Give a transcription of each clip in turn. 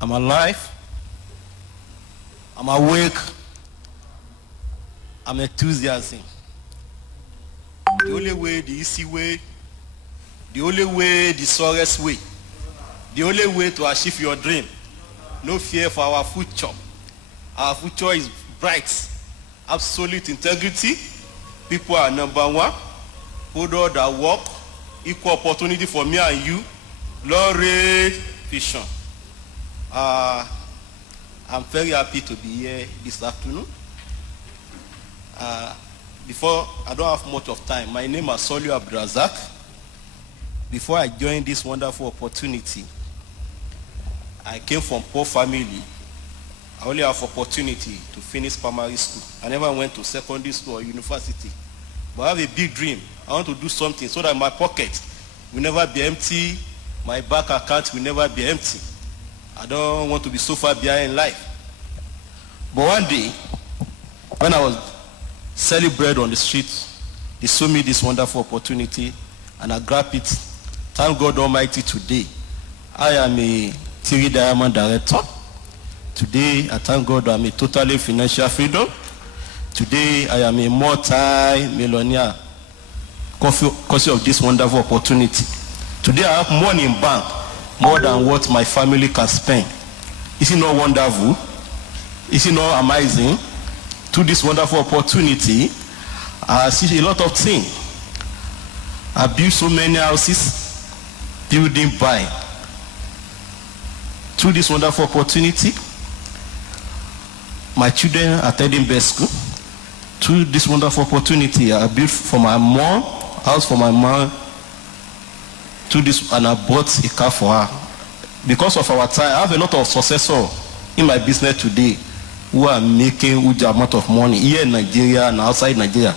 I'm alive. I'm awake. I'm enthusiastic. The only way, the easy way, the only way, the surest way, the only way to achieve your dream. No fear for our future. Our future is bright. Absolute integrity. People are number one. Hold on that work. Equal opportunity for me and you. Glory, vision. I'm very happy to be here this afternoon. Before, I don't have much of time. My name is Soliu Abdulrazak. Before I joined this wonderful opportunity, I came from poor family. I only have opportunity to finish primary school. I never went to secondary school or university. But I have a big dream. I want to do something so that my pocket will never be empty. My bank account will never be empty. I don't want to be so far behind in life. But one day, when I was selling bread on the street, they showed me this wonderful opportunity, and I grabbed it. Thank God Almighty today. I am a Three Diamond director. Today, I thank God I'm a totally financial freedom. Today, I am a multi-millionaire because of this wonderful opportunity. Today, I have money in bank, more than what my family can spend. Is it not wonderful? Is it not amazing? To this wonderful opportunity, I see a lot of things. I built so many houses, building by. Through this wonderful opportunity, my children are attending best school. Through this wonderful opportunity, I built for my mom, house for my mom. Through this, and I bought a car for her. Because of our time, I have a lot of successors in my business today who are making huge amount of money here in Nigeria and outside Nigeria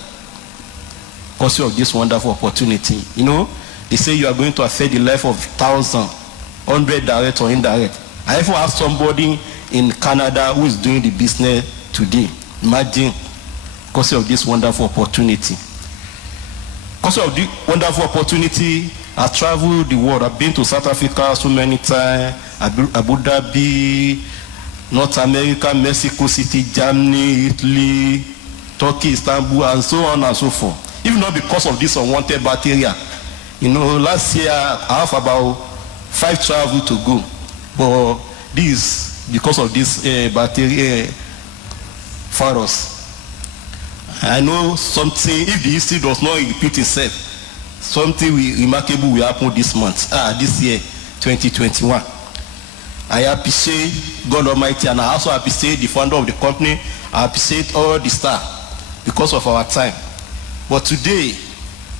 because of this wonderful opportunity. You know, they say you are going to affect the life of 1,000, 100 direct or indirect. I even have somebody in Canada who is doing the business today. Imagine, because of this wonderful opportunity. Because of the wonderful opportunity, I traveled the world. I've been to South Africa so many times, Abu Dhabi, North America, Mexico City, Germany, Italy, Turkey, Istanbul, and so on and so forth. Even not because of this unwanted bacteria. You know, last year I have about 5 travel to go. But this, because of this bacteria virus. I know something, if the history does not repeat itself, something remarkable will happen this month, this year, 2021. I appreciate God Almighty, and I also appreciate the founder of the company. I appreciate all the staff because of our time. But today,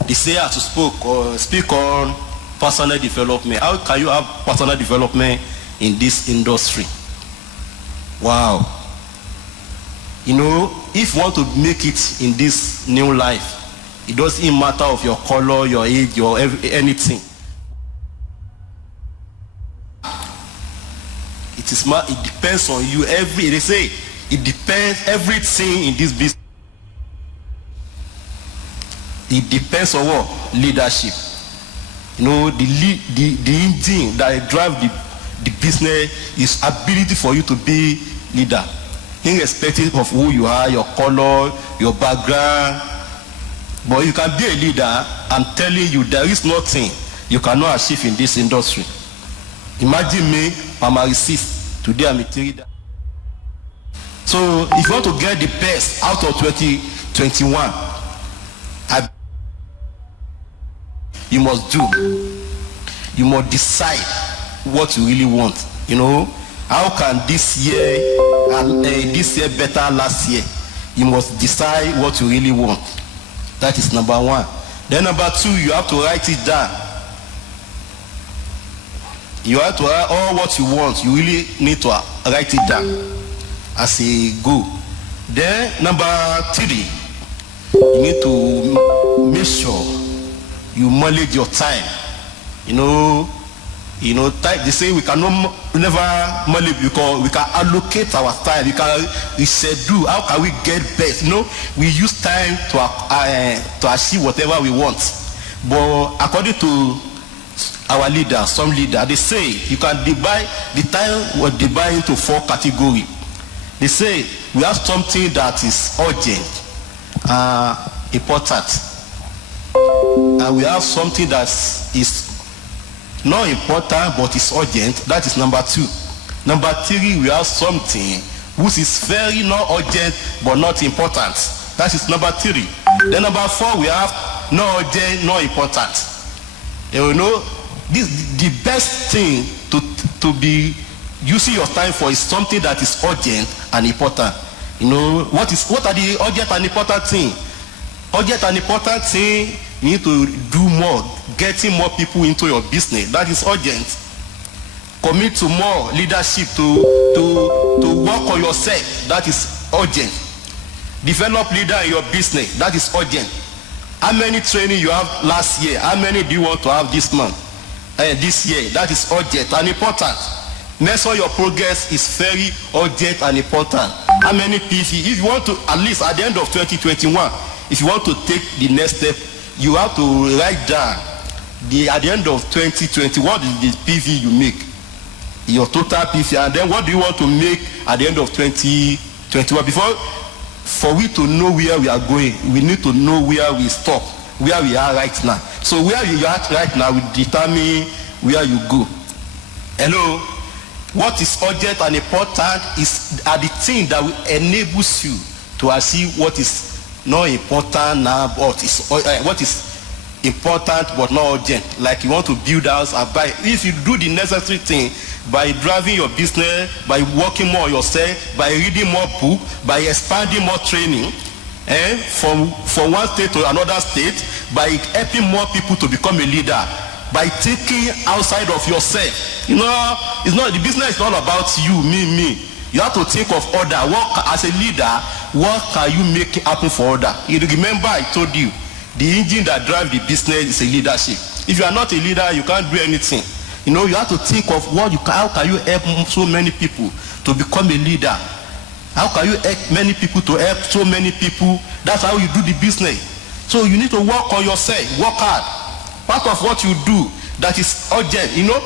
they say I have to speak on personal development. How can you have personal development in this industry? Wow. You know, if you want to make it in this new life, it doesn't matter of your color, your age, your anything. It depends on you. They say it depends, everything in this business. It depends on what? Leadership. You know, the engine that drive the business is ability for you to be leader, irrespective of who you are, your color, your background. But you can be a leader. I'm telling you, there is nothing you cannot achieve in this industry. Imagine me, I'm a receipt. Today I'm a trader. So if you want to get the best out of 2021, you must do. You must decide what you really want. You know, how can this year better last year? You must decide what you really want. That is number one. Then number two, you have to write it down. You have to write all what you want. You really need to write it down as a goal. Then number three, you need to make sure you manage your time. You know, time, they say we cannot never manage because we can allocate our time. We can reschedule. How can we get best? You know, we use time to achieve whatever we want. But according to our leaders, some leaders, they say you can divide the time was divided into 4 categories. They say we have something that is urgent, important, and we have something that is not important but is urgent. That is number 2. Number 3, we have something which is very not urgent but not important. That is number 3. Then number 4, we have not urgent, not important. You know, the best thing to be using your time for is something that is urgent and important. You know, what are the urgent and important thing? Urgent and important thing, you need to do more, getting more people into your business. That is urgent. Commit to more leadership, to work on yourself. That is urgent. Develop leader in your business. That is urgent. How many training you have last year? How many do you want to have this month? This year? That is urgent and important. Measure your progress is very urgent and important. How many PV? If you want to, at least at the end of 2021, if you want to take the next step, you have to write down at the end of 2020, what is the PV you make? Your total PV, and then what do you want to make at the end of 2021? For we to know where we are going, we need to know where we stop, where we are right now. So where you are right now will determine where you go. Hello? What is urgent and important are the things that will enable you to achieve what is not important now, but what is important but not urgent. Like you want to build a house and buy. If you do the necessary thing by driving your business, by working more on yourself, by reading more books, by expanding more training, from one state to another state, by helping more people to become a leader, by thinking outside of yourself. You know, the business is not about you, me. You have to think of other. As a leader, what can you make happen for other? You remember I told you, the engine that drives the business is a leadership. If you are not a leader, you can't do anything. You know, you have to think of how can you help so many people to become a leader? How can you help many people to help so many people? That's how you do the business. So you need to work on yourself, work hard. Part of what you do that is urgent, you know,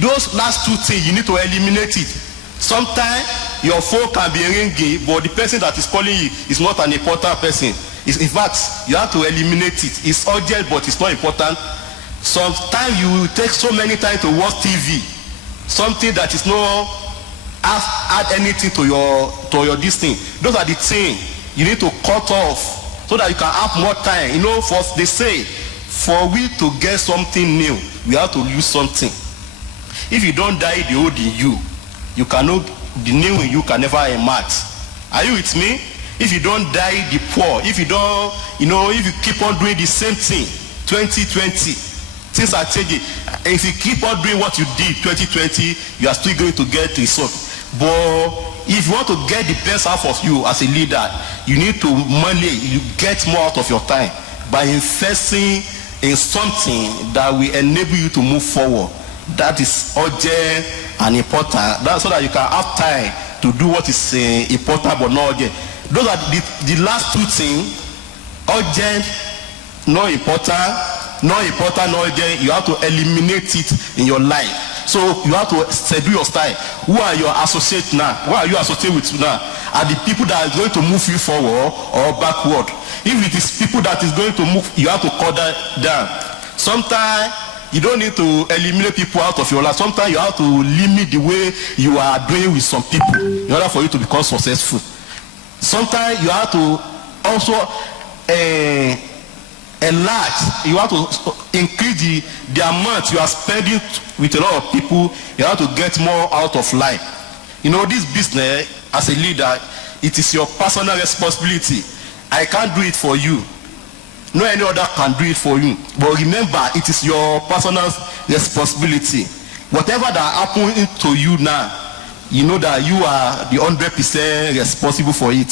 those last 2 things, you need to eliminate it. Sometimes your phone can be ringing, but the person that is calling you is not an important person. In fact, you have to eliminate it. It's urgent, but it's not important. Sometimes you will take so many time to watch TV, something that is not add anything to your this thing. Those are the things you need to cut off so that you can have more time. You know, they say, for we to get something new, we have to lose something. If you don't die the old in you, you cannot, the new in you can never emerge. Are you with me? If you don't die the poor, if you don't, you know, if you keep on doing the same thing, 2020, things are changing. If you keep on doing what you did 2020, you are still going to get results. But if you want to get the best out of you as a leader, you need to get more out of your time by investing in something that will enable you to move forward. That is urgent and important. That's so that you can have time to do what is important but not urgent. Those are the last 2 things. Urgent, not important, not urgent. You have to eliminate it in your life. So you have to schedule your style. Who are your associates now? Who are you associated with now? Are the people that are going to move you forward or backward? If it is people that is going to move, you have to cut that down. Sometimes you don't need to eliminate people out of your life. Sometimes you have to limit the way you are doing with some people in order for you to become successful. Sometimes you have to also enlarge. You have to increase the amount you are spending with a lot of people. You have to get more out of life. You know, this business, as a leader, it is your personal responsibility. I can't do it for you. No any other can do it for you. But remember, it is your personal responsibility. Whatever that happens to you now, you know that you are the 100% responsible for it.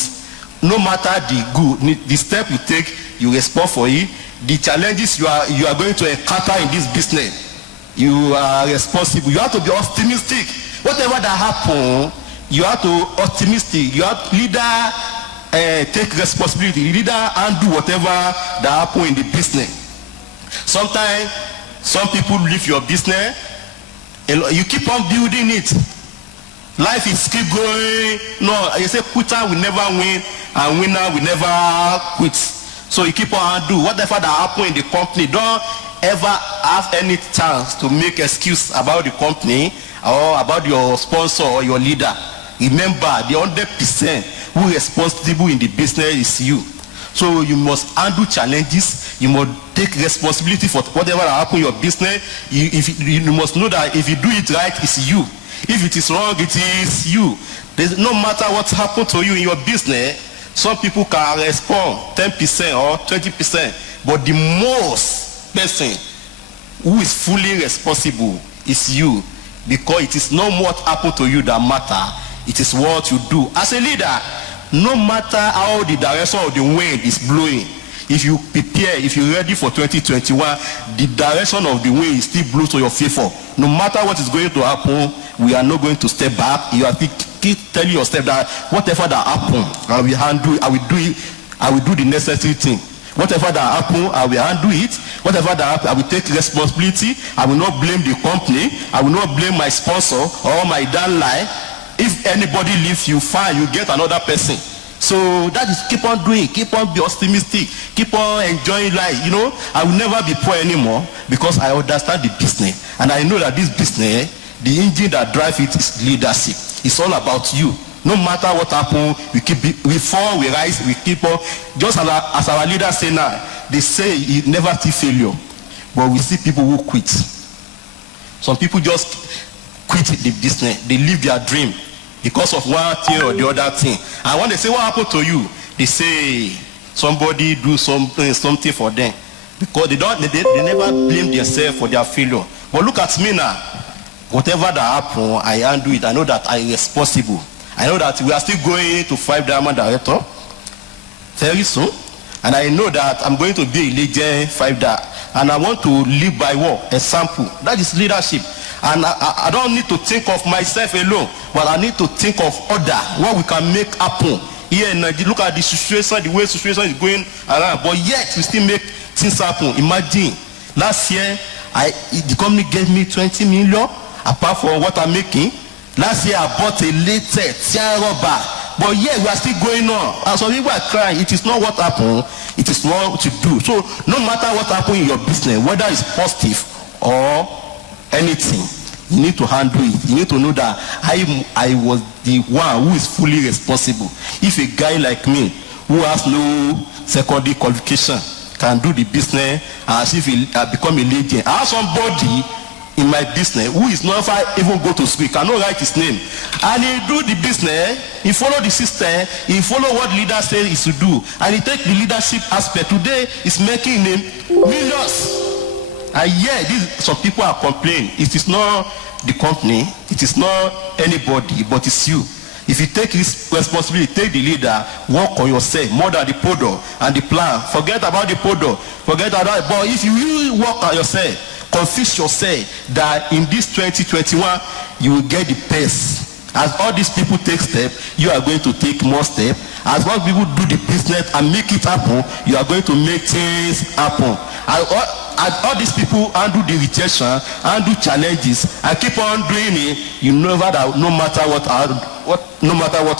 No matter the step you take, you respond for it. The challenges you are going to encounter in this business, you are responsible. You have to be optimistic. Whatever that happens, you have to be optimistic. You have leader take responsibility. Leader and do whatever that happens in the business. Sometimes Some people leave your business. You keep on building it. Life is keep going. No, you say quitter will never win and winner will never quit. So you keep on do whatever that happen in the company. Don't ever have any chance to make excuse about the company or about your sponsor or your leader. Remember, the 100% who is responsible in the business is you. So you must handle challenges. You must take responsibility for whatever that happen in your business. You must know that if you do it right, it's you. If it is wrong, it is you. There's no matter what happened to you in your business, some people can respond 10% or 20%, but the most person who is fully responsible is you, because it is not what happened to you that matter. It is what you do. As a leader, no matter how the direction of the wind is blowing, if you prepare, if you're ready for 2021, the direction of the wind is still blows to your favor. No matter what is going to happen, we are not going to step back. You have to keep telling yourself that whatever that happen, I will handle. I will do it. I will do the necessary thing. Whatever that happen, I will handle it. Whatever that happen, I will take responsibility. I will not blame the company. I will not blame my sponsor or my downline. If anybody leaves you, fine, you get another person. So that is keep on doing, keep on be optimistic, keep on enjoying life. You know, I will never be poor anymore because I understand the business. And I know that this business, the engine that drives it is leadership. It's all about you. No matter what happens, we fall, we rise, we keep on. Just as our leaders say now, they say you never see failure. But we see people who quit. Some people just quit the business. They leave their dream because of one thing or the other thing. And when they say what happened to you, they say somebody do something for them, because they never blame themselves for their failure. But look at me now. Whatever that happened, I handle it. I know that I am responsible. I know that we are still going to 5 Diamond Director very soon, and I know that I'm going to be a legend 5 Diamond, and I want to live by what? Example. That is leadership. And I don't need to think of myself alone, but I need to think of other, what we can make happen. Here in Nigeria, look at the situation, the way the situation is going around, but yet we still make things happen. Imagine, last year, the company gave me 20 million, apart from what I'm making. Last year, I bought a latest rubber, but yeah, we are still going on. And some people are crying. It is not what happened, it is not what you do. So no matter what happens in your business, whether it's positive or anything, you need to handle it. You need to know that I was the one who is fully responsible. If a guy like me, who has no secondary qualification, can do the business as if he become a legend, I have somebody in my business who is not even go to school, cannot write his name, and he do the business, he follow the system, he follow what leader says is to do, and he take the leadership aspect. Today is making him millions. And yeah, some people are complaining. It is not the company, it is not anybody, but it's you. If you take this responsibility, take the leader, work on yourself more than the product and the plan. Forget about the product, forget about it. But if you work on yourself, convince yourself that in this 2021 you will get the best. As all these people take steps, you are going to take more steps. As long as people do the business and make it happen, you are going to make things happen. And all these people handle the rejection, handle challenges, and keep on doing it. You know that no matter what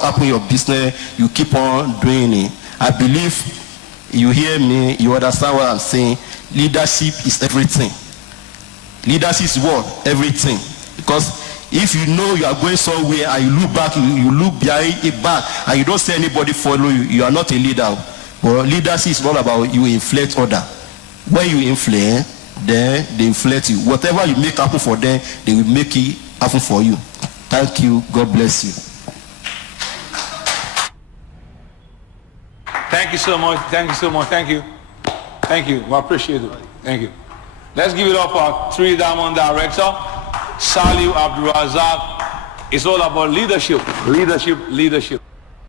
happens in your business, you keep on doing it. I believe you hear me, you understand what I'm saying. Leadership is everything. Leadership is what? Everything. Because if you know you are going somewhere and you look back, you look behind it back, and you don't see anybody follow you, you are not a leader. But leadership is not about you inflate others. When you inflate, then they inflate you. Whatever you make happen for them, they will make it happen for you. Thank you. God bless you. Thank you so much. Thank you so much. Thank you. Thank you. We appreciate it. Thank you. Let's give it up for our 3 Diamond Director, Saliu Abdul Razak. It's all about leadership. Leadership, leadership.